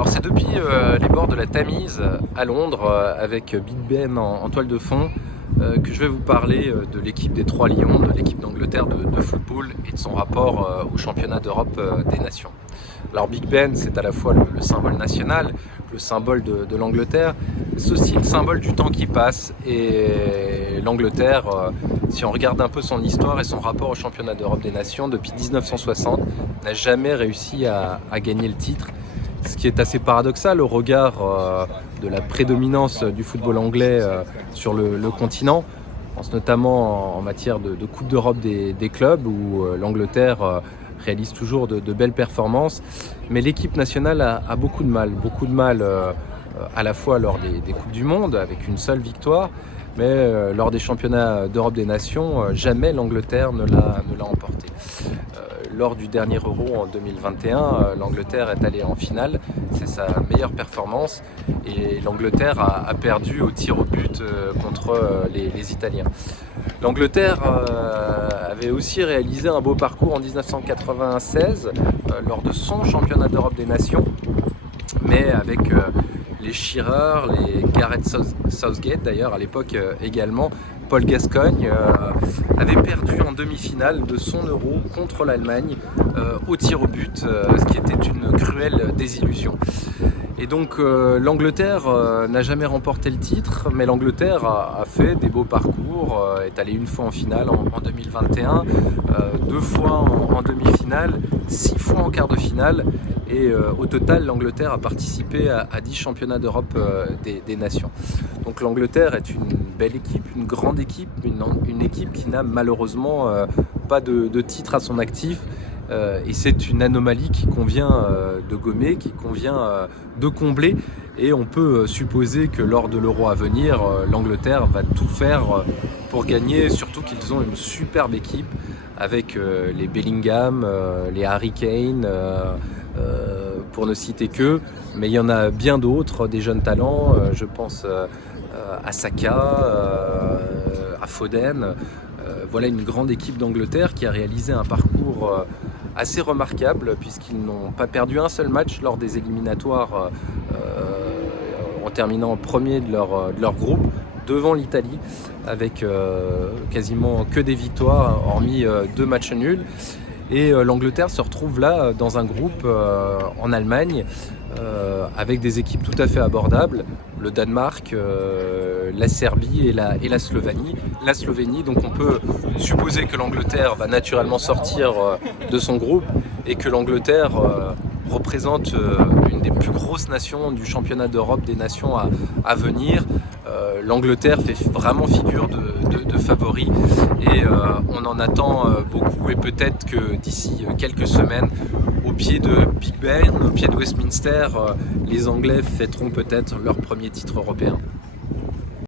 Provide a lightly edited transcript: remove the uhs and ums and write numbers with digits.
Alors c'est depuis les bords de la Tamise à Londres avec Big Ben en toile de fond que je vais vous parler de l'équipe des Trois Lions, de l'équipe d'Angleterre de football et de son rapport au championnat d'Europe des nations. Alors Big Ben, c'est à la fois le symbole national, le symbole de l'Angleterre, c'est aussi le symbole du temps qui passe. Et l'Angleterre, si on regarde un peu son histoire et son rapport au championnat d'Europe des nations, depuis 1960, n'a jamais réussi à gagner le titre. Ce qui est assez paradoxal au regard de la prédominance du football anglais sur le continent. Je pense notamment en matière de Coupe d'Europe des clubs où l'Angleterre réalise toujours de belles performances. Mais l'équipe nationale a beaucoup de mal à la fois lors des Coupes du Monde avec une seule victoire, mais lors des championnats d'Europe des nations, jamais l'Angleterre ne l'a emporté. Lors du dernier Euro en 2021, l'Angleterre est allée en finale, c'est sa meilleure performance et l'Angleterre a perdu au tir au but contre les Italiens. L'Angleterre avait aussi réalisé un beau parcours en 1996 lors de son championnat d'Europe des nations, mais avec les Shearer, les Gareth Southgate d'ailleurs à l'époque également. Paul Gascoigne avait perdu en demi-finale de son Euro contre l'Allemagne au tir au but, ce qui était une cruelle désillusion. Et donc l'Angleterre n'a jamais remporté le titre, mais l'Angleterre a fait des beaux parcours, est allée une fois en finale en 2021, deux fois en demi-finale, 6 fois en quart de finale. Et au total, l'Angleterre a participé à 10 championnats d'Europe des nations. Donc l'Angleterre est une belle équipe, une grande équipe, une équipe qui n'a malheureusement pas de titre à son actif. Et c'est une anomalie qui convient de gommer, qui convient de combler. Et on peut supposer que lors de l'Euro à venir, l'Angleterre va tout faire pour gagner, surtout qu'ils ont une superbe équipe avec les Bellingham, les Harry Kane, pour ne citer que, mais il y en a bien d'autres, des jeunes talents, je pense à Saka, à Foden. Voilà une grande équipe d'Angleterre qui a réalisé un parcours assez remarquable puisqu'ils n'ont pas perdu un seul match lors des éliminatoires en terminant premier de leur groupe devant l'Italie avec quasiment que des victoires hormis 2 matchs nuls. Et l'Angleterre se retrouve là dans un groupe en Allemagne avec des équipes tout à fait abordables, le Danemark, la Serbie et la Slovénie. Donc on peut supposer que l'Angleterre va naturellement sortir de son groupe et que l'Angleterre représente une des plus grosses nations du championnat d'Europe des nations à venir. L'Angleterre fait vraiment figure de favori et on en attend beaucoup et peut-être que d'ici quelques semaines au pied de Big Ben, au pied de Westminster, les Anglais fêteront peut-être leur premier titre européen.